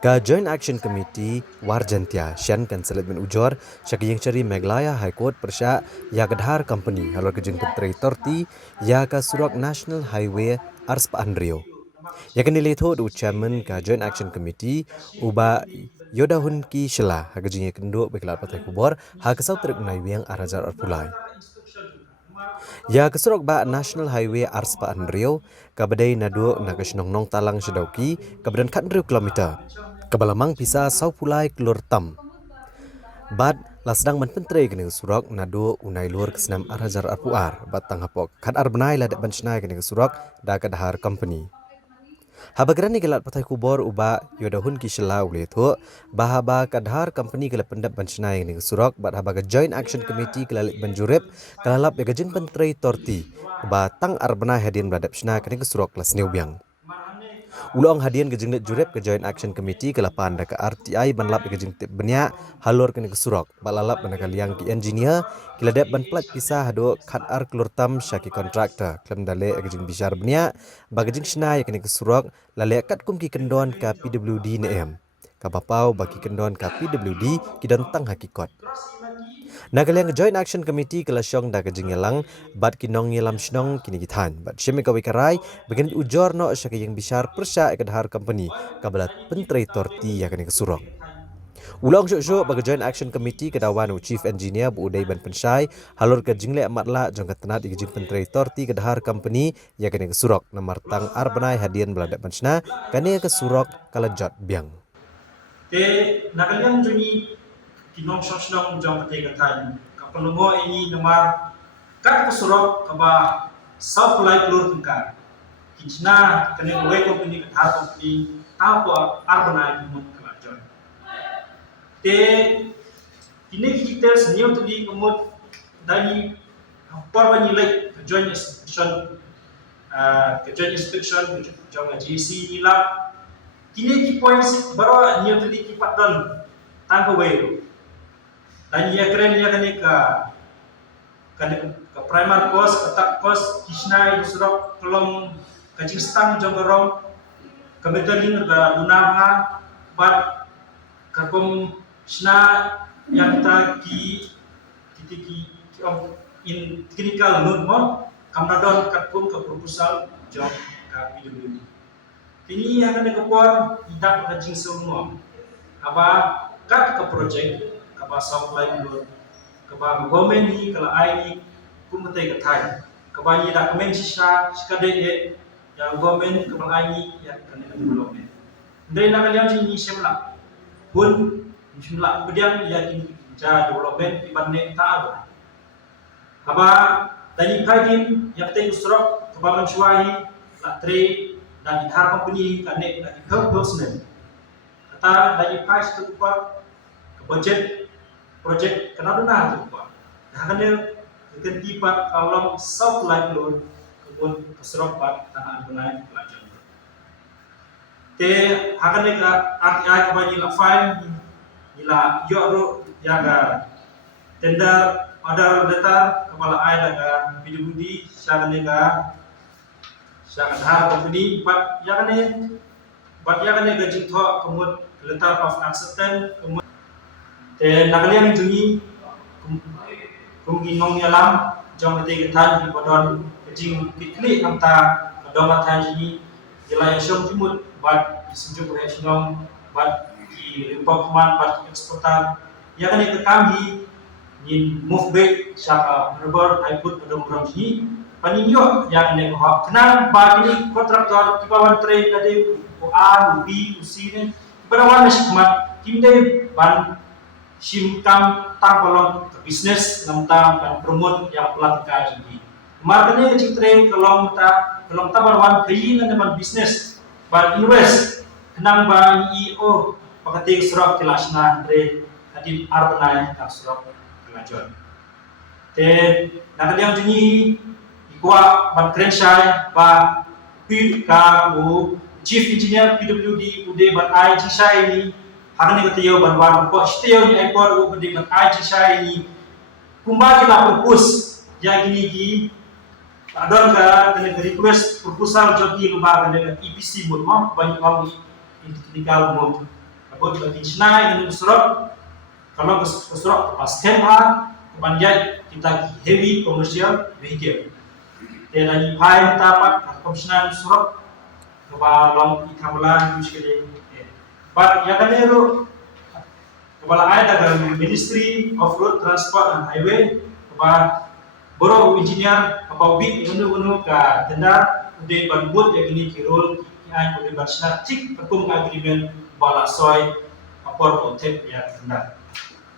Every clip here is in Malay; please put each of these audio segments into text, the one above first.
Ka Joint Action Committee Warjantia Shan kan selit men ujor syaki yang cari Meghalaya High Court persya ya kedhar company halor kejeng penteri torti ya ka surak National Highway Ars Pa Andrio. Ya kan diletho du chairman ka Joint Action Committee uba Yodahun ki Shela ha kejeng ya kenduk bekelat patai kubor ha kesau truk nai wiang arajar arpulai. Ya kesurok ba National Highway Ars Pa Andrio kabadai nadu nagasnong nong talang sedauki kabadan 400 kilometer. Kabalamang pisa sau pulai kelur tam. Bad la sedang menpentrei kene surok nadu unai lur kesenam arajar arpuar batang hapok kad arbenai la dak bencnai kene surok da kadhar company. Habagran ni gelat patai kubor uba yodahun ki shela ule thu bahaba kadhar company kala pendap bencnai kene surok bat habaga Joint Action Committee kala lik benjurep kala lap gajin pentrei torti ba tang arbenai hadin bladap shna kene surok la sneubiang. Ulong hadian gejeng net jurep ke Joint Action Committee ke lapan da ke RTI banlap gejeng tip benya halor kene kesurok balalap bana kaliang ki engineer kila dep ban plat pisah hado khat ar klurtam syaki kontraktor klem dale gejeng bisar benya ba gejeng snai kene kesurok lale kat kum ki kendon ka PWD nem ka bapau baki kendon ka PWD ki don tang hakikot. Nagaliang Joint Action Committee kala syong da kejeng yelang bat kinong yelam shnong kini githan bat syeme ka wikarai begin ujor no syaki yang bisar persya ekadhar company kabalat pentrei torti ya kene kesurok. Ulang syuk-syuk bagi Joint Action Committee kedawan Chief Engineer Bu Uday Ban Pensai halur ke jingle amat la jong ketenat igejing pentrei torti kedahar company ya kene kesurok nomor tang arbenai hadian beladak pensna kene kesurok kalajot biang. Te nagaliang juni kinong sosnong jong pate katan kapelungo ini nomor kat kesurok kaba South Light Lur tengkar kinchna kene we company kedahar company tapo arbenai mut kalajon. Te kini kita senior tadi kemud dari korban nilai ke joint inspection jong GC nilap kini ki points baru nilai tadi kipat dan tangko wei dan ia keren ia ke primary course ketak course kisnai surok kelong kajing stang jong gerong kemetaling ke lunanga bat karkom Shna yang kita in clinical note mo kamnadon katpun ke proposal job ka PWD. Kini akan dikepor tidak kajing semua. Aba kat ke project kaba supply dulu kaba government ni kala ai kumte ke thai kaba ni da komen sisa skade ye ya government kaba ai ya kan development. Ndai na kalian ni semla pun jumlah kemudian yakini ja development ibane taaba aba dari kagin yakte usrok kebangun syuahi latre dan har company kane dari personal kata dari price tu kuat ke project kenapa na tu kuat hakane kenti pat kalau supply load kebun usrok pat tahan benai pelajar te hakane ka RTI kabani la file ila yoro yaga tender ada data kepala ai daga PWD syagane ga har company but yagane ga jitho kemud letter of acceptance kemud te nagaliang jungi kumgi nong yalam jong te getan di bodon kejing pikli amta doma tanji ila yashom timut but sejuk reaction but report man part eksportan yang ini kami ni move back siapa berber ikut pedom sini paninyo yang ini kau kenal bagi kontraktor kipawan train tadi A B C ni berawan masih mat kimde ban simkam tangkolong ke bisnes namta ban promote yang pelatih jadi marketnya kecil train kalau tabarwan kayi na naman bisnes ban invest kenang ban EO pakati surok kelasna re hadin arbenai ka surok kelajon te nakaliang juni ikwa ban krensai ba pir ka u chief engineer PWD ude ban ai jisai ni hagani katiyo ban wan ko stiyo ni ekor u bede ban ai jisai ni kumbagi la propose ya gini gi adon ka kene request proposal jodi lumba kene EPC mod mo ban technical mod buat bagi China ini berserap kalau berserap pas tempa kebanjai kita heavy commercial vehicle dan lagi pai tapat komisinan berserap kebalong ikamlan muskilin but ya kan itu kepala ayat dalam Ministry of Road Transport and Highway kepala boro engineer apa bit unu ka tendar udah banbut yang ini kirul yang udah bersyarat cik perkum agreement bala soy apor hotel ya tendar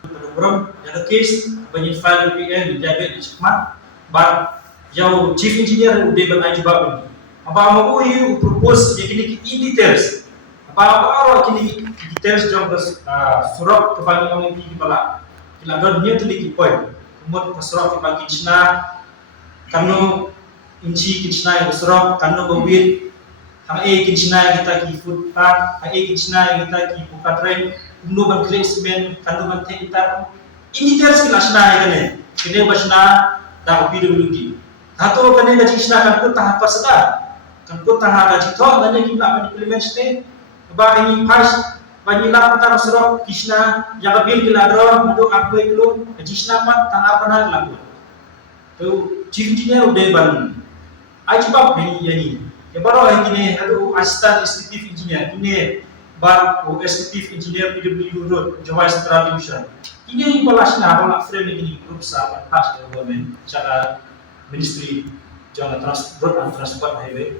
program ada case banyak file PN dijabat di Cikmat bar jauh chief engineer udah bertanya jawab ini apa mau you propose yang ini in details apa kini details jom surat kepada orang yang kepala kila dunia tu di poin kemudian surat kepada China kanu inci China yang surat kanu bawit hang China kita ki food park hang China kita ki buka train unu ban semen kanu ban kita ini details kila China ya kene basna dah PWD atau kene gaji China kan ku tahap sedar kan ku tahap gaji thok dan kita akan implement state bagi pas bagi laporan surat Krishna yang bil kiladro madu apa itu Krishna mat tanah pernah lagu tu chief engineer udah ban ajibab ini ya baru ini ada assistant executive engineer ini bar executive engineer PWD Road Jawa Central Division ini balasna bala frame ini grup sahabat khas government cara ministry Jawa Road and Transport Highway